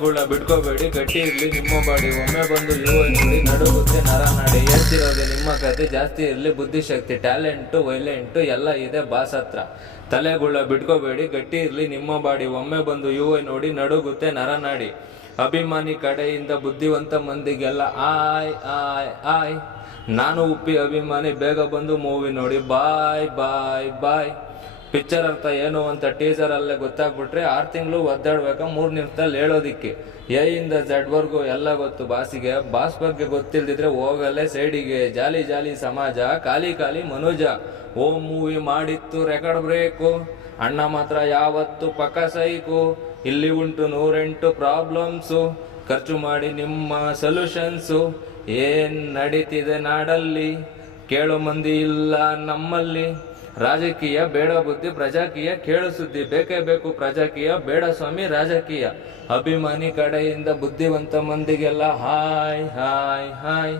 ತಲೆಗುಳ ಬಿಟ್ಕೋಬೇಡಿ, ಗಟ್ಟಿ ಇರ್ಲಿ ನಿಮ್ಮ ಬಾಡಿ. ಒಮ್ಮೆ ಬಂದು ನೋಡಿ ನಡುಗುತ್ತೆ ನರನಾಡಿ. ಹೇಳ್ತಿರೋದು ನಿಮ್ಮ ಕತೆ, ಜಾಸ್ತಿ ಇರ್ಲಿ ಬುದ್ಧಿಶಕ್ತಿ. ಟ್ಯಾಲೆಂಟು ವೈಲೆಂಟು ಎಲ್ಲ ಇದೆ ಬಾಸ್ ಹತ್ರ. ತಲೆಗುಳ ಬಿಟ್ಕೋಬೇಡಿ, ಗಟ್ಟಿ ಇರ್ಲಿ ನಿಮ್ಮ ಬಾಡಿ. ಒಮ್ಮೆ ಬಂದು ನೋಡಿ ನಡುಗುತ್ತೆ ನರನಾಡಿ. ಅಭಿಮಾನಿ ಕಡೆಯಿಂದ ಬುದ್ಧಿವಂತ ಮಂದಿಗೆಲ್ಲ ಆಯ್ ಆಯ್ ಆಯ್. ನಾನು ಉಪ್ಪಿ ಅಭಿಮಾನಿ, ಬೇಗ ಬಂದು ಮೂವಿ ನೋಡಿ. ಬಾಯ್ ಬಾಯ್ ಬಾಯ್. ಪಿಕ್ಚರ್ ಅರ್ಥ ಏನು ಅಂತ ಟೀಸರ್ ಅಲ್ಲೇ ಗೊತ್ತಾಗ್ಬಿಟ್ರೆ 6 ತಿಂಗಳು ಒದ್ದಾಡ್ಬೇಕ 3 ನಿಮಿಷದಲ್ಲಿ ಹೇಳೋದಿಕ್ಕೆ. ಎ ಇಂದ ಝೆಡ್ ವರ್ಗು ಎಲ್ಲ ಗೊತ್ತು ಬಾಸಿಗೆ. ಬಾಸ್ ಬಗ್ಗೆ ಗೊತ್ತಿಲ್ದಿದ್ರೆ ಹೋಗಲ್ಲೇ ಸೈಡಿಗೆ. ಜಾಲಿ ಜಾಲಿ ಸಮಾಜ, ಖಾಲಿ ಖಾಲಿ ಮನುಜ. ಓ ಮೂವಿ ಮಾಡಿತ್ತು ರೆಕಾರ್ಡ್ ಬ್ರೇಕು, ಅಣ್ಣ ಮಾತ್ರ ಯಾವತ್ತು ಪಕ್ಕ ಸೈಕು. ಇಲ್ಲಿ ಉಂಟು 108 ಪ್ರಾಬ್ಲಮ್ಸು, ಖರ್ಚು ಮಾಡಿ ನಿಮ್ಮ ಸೊಲ್ಯೂಷನ್ಸು. ಏನ್ ನಡೀತಿದೆ ನಾಡಲ್ಲಿ, ಕೇಳೋ ಮಂದಿ ಇಲ್ಲ ನಮ್ಮಲ್ಲಿ. ರಾಜಕೀಯ ಬೇಡ ಬುದ್ಧಿ, ಪ್ರಜಾಕೀಯ ಕೇಳು ಸುದ್ದಿ. ಬೇಕೇ ಬೇಕು ಪ್ರಜಾಕೀಯ, ಬೇಡ ಸ್ವಾಮಿ ರಾಜಕೀಯ. ಅಭಿಮಾನಿ ಕಡೆಯಿಂದ ಬುದ್ಧಿವಂತ ಮಂದಿಗೆಲ್ಲ ಹಾಯ್ ಹಾಯ್ ಹಾಯ್.